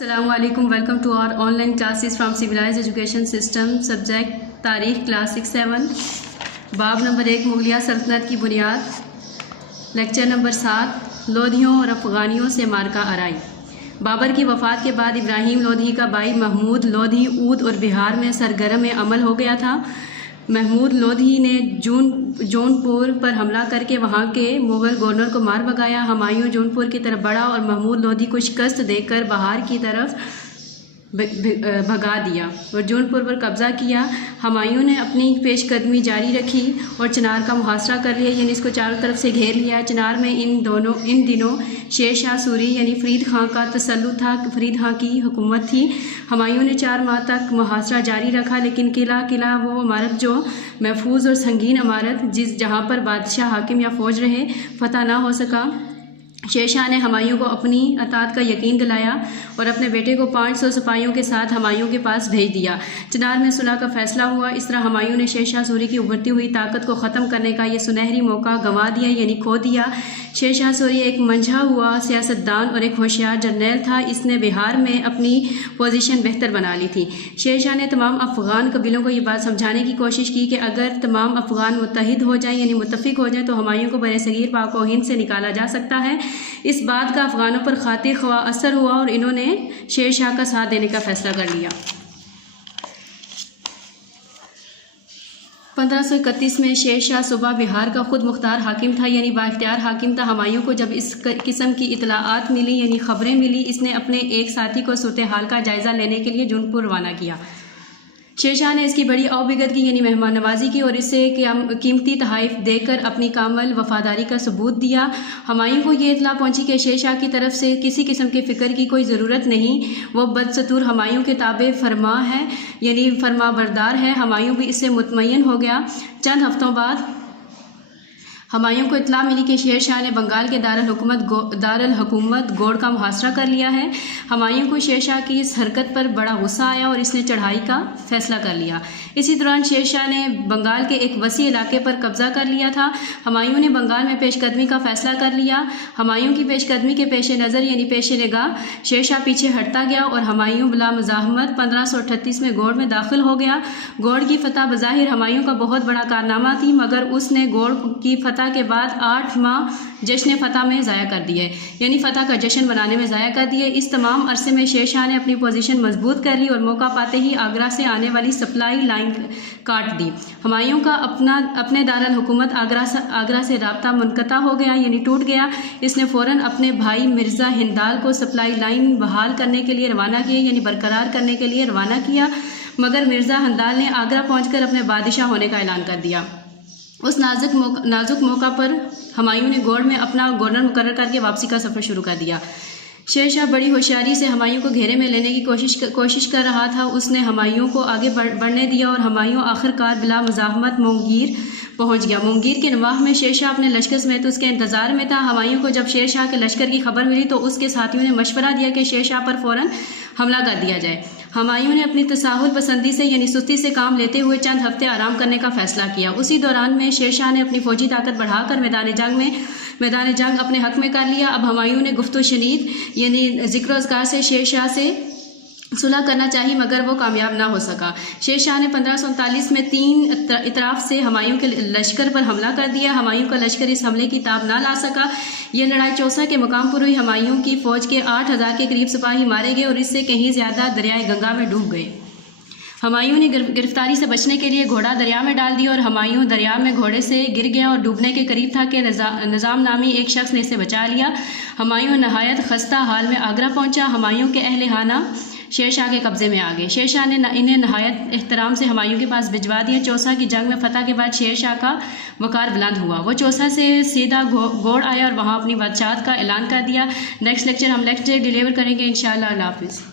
Assalamualaikum. Welcome to our online classes from Civilized Education System. Subject तारीख class 6-7, बाब number 1 मुगलिया सल्तनत की बुनियाद, लेक्चर नंबर 7 लोधियों और अफ़गानियों से मार्का आराई। बाबर की वफ़ात के बाद इब्राहिम लोधी का भाई महमूद लोधी ऊद और बिहार में सरगर्म अमल हो गया था। महमूद लोधी ने जौनपुर पर हमला करके वहां के मुग़ल गवर्नर को मार भगाया। हुमायूं जौनपुर की तरफ बढ़ा और महमूद लोधी को शिकस्त देकर बहार की तरफ भगा दिया और जौनपुर पर कब्ज़ा किया। हुमायूं ने अपनी पेशकदमी जारी रखी और चिनार का मुहासरा कर लिया, यानी इसको चारों तरफ से घेर लिया। चिनार में इन दिनों शेर शाह सूरी यानी फरीद खां का तसल्लुत था, फरीद खां की हुकूमत थी। हुमायूं ने 4 माह तक मुहासरा जारी रखा, लेकिन किला वो इमारत जो महफूज और संगीन इमारत जहाँ पर बादशाह हाकिम या फ़ौज रहे फतह ना हो सका। शेर शाह ने हुमायूं को अपनी अतात का यकीन दिलाया और अपने बेटे को 500 सिपाहियों के साथ हुमायूं के पास भेज दिया। चिनार में सुलह का फैसला हुआ। इस तरह हुमायूं ने शेर शाह सूरी की उभरती हुई ताकत को ख़त्म करने का ये सुनहरी मौका गंवा दिया, यानी खो दिया। शेर शाह सूरी एक मंझा हुआ सियासतदान और एक होशियार जर्नैल था। इसने बिहार में अपनी पोजीशन बेहतर बना ली थी। शेर शाह ने तमाम अफ़गान कबीलों को ये बात समझाने की कोशिश की कि अगर तमाम अफ़गान मुत्तहिद हो जाएं यानी मुत्तफ़िक हो जाएं तो हुमायूं को बरसगीर पाक व हिंद से निकाला जा सकता है। इस बात का अफ़गानों पर खातिर ख्वाह असर हुआ और इन्होंने शेर शाह का साथ देने का फ़ैसला कर लिया। 1531 में शेर शाह सूबा बिहार का खुद मुख्तार हाकिम था, यानी बाइख्तियार हाकिम था। हुमायूं को जब इस किस्म की इतलाआत मिली यानी ख़बरें मिली, इसने अपने एक साथी को सूरत हाल का जायज़ा लेने के लिए जौनपुर रवाना किया। शेर शाह ने इसकी बड़ी औबिगत की यानी मेहमान नवाजी की और इसे कीमती तहाइफ देकर अपनी कामल वफादारी का सबूत दिया। हुमायूं को ये इतला पहुंची कि शेर शाह की तरफ से किसी किस्म के फ़िक्र की कोई ज़रूरत नहीं, वो बदस्तूर हुमायूं के ताबे फरमा है यानी फरमा बरदार है। हुमायूं भी इससे मुतमय्यन हो गया। चंद हफ्तों बाद हुमायूं को इतला मिली कि शेर शाह ने बंगाल के दारुल हुकूमत गौड़ का मुहासरा कर लिया है। हुमायूं को शेर शाह की इस हरकत पर बड़ा गुस्सा आया और इसने चढ़ाई का फैसला कर लिया। इसी दौरान शेर शाह ने बंगाल के एक वसी इलाके पर कब्जा कर लिया था। हुमायूं ने बंगाल में पेशकदमी का फैसला कर लिया। हुमायूं की पेशकदमी के पेश नज़र यानी पेश निगाह शेर शाह पीछे हटता गया और हुमायूं बिला मुज़ाहमत 1538 में गौड़ में दाखिल हो गया। गौड़ की फतह बज़ाहिर हुमायूं का बहुत बड़ा कारनामा थी, मगर उसने गौड़ की फतह के बाद 8 माह जश्न फ़तह में ज़ाया कर दिए, यानी फ़तह का जश्न बनाने में ज़ाया कर दिए। इस तमाम अरसे में शेर शाह ने अपनी पोजीशन मजबूत कर ली और मौका पाते ही आगरा से आने वाली सप्लाई लाइन काट दी। हुमायूं का अपने दारुल हुकूमत आगरा से राब्ता मुनक़ता हो गया यानी टूट गया। इसने फ़ौरन अपने भाई मिर्ज़ा हिंदाल को सप्लाई लाइन बहाल करने के लिए रवाना किया यानी बरकरार करने के लिए रवाना किया, मगर मिर्ज़ा हिंदाल ने आगरा पहुँचकर अपने बादशाह होने का ऐलान कर दिया। उस नाजुक मौका पर हुमायूं ने गौड़ में अपना गवर्नर मुकर्रर करके वापसी का सफ़र शुरू कर दिया। शेर शाह बड़ी होशियारी से हुमायूं को घेरे में लेने की कोशिश कर रहा था। उसने हुमायूं को आगे बढ़ने दिया और हुमायूं आखिरकार बिला मुज़ाहमत मुंगीर पहुंच गया। मुंगीर के नवाह में शेर शाह अपने लश्कर समेत उसके इंतज़ार में था। हुमायूं को जब शेर शाह के लश्कर की खबर मिली तो उसके साथियों ने मशवरा दिया कि शेर शाह पर फ़ौरन हमला कर दिया जाए। हुमायूं ने अपनी तसाहुल पसंदी से यानी सुस्ती से काम लेते हुए चंद हफ्ते आराम करने का फ़ैसला किया। उसी दौरान में शेर शाह ने अपनी फ़ौजी ताकत बढ़ाकर मैदान जंग अपने हक़ में कर लिया। अब हुमायूं ने गुफ्तो शनीद यानी ज़िक्र अज़कार से शेर शाह से सुलह करना चाहिए, मगर वो कामयाब ना हो सका। शेर शाह ने 1539 में 3 इतराफ़ से हुमायूं के लश्कर पर हमला कर दिया। हुमायूं का लश्कर इस हमले की ताब ना ला सका। यह लड़ाई चौसा के मुकाम पर हुई। हुमायूं की फ़ौज के 8000 के करीब सिपाही मारे गए और इससे कहीं ज़्यादा दरियाए गंगा में डूब गए। हुमायूं ने गिरफ्तारी से बचने के लिए घोड़ा दरिया में डाल दिया और हुमायूं दरिया में घोड़े से गिर गया और डूबने के करीब था कि निज़ाम नामी एक शख्स ने इसे बचा लिया। हुमायूं नहायत खस्ता हाल में आगरा पहुंचा। हुमायूं के अहले खाना शेर शाह के कब्ज़े में आ गए। शेर शाह ने इन्हें नहायत एहतराम से हुमायूं के पास भिजवा दिया। चौसा की जंग में फ़तह के बाद शेर शाह का वक़ार बुलंद हुआ। वो चौसा से सीधा गौड़ आया और वहाँ अपनी बादशाहत का ऐलान कर दिया। नेक्स्ट लेक्चर हम डिलीवर करेंगे इंशाअल्लाह। अल्लाह हाफ़िज़।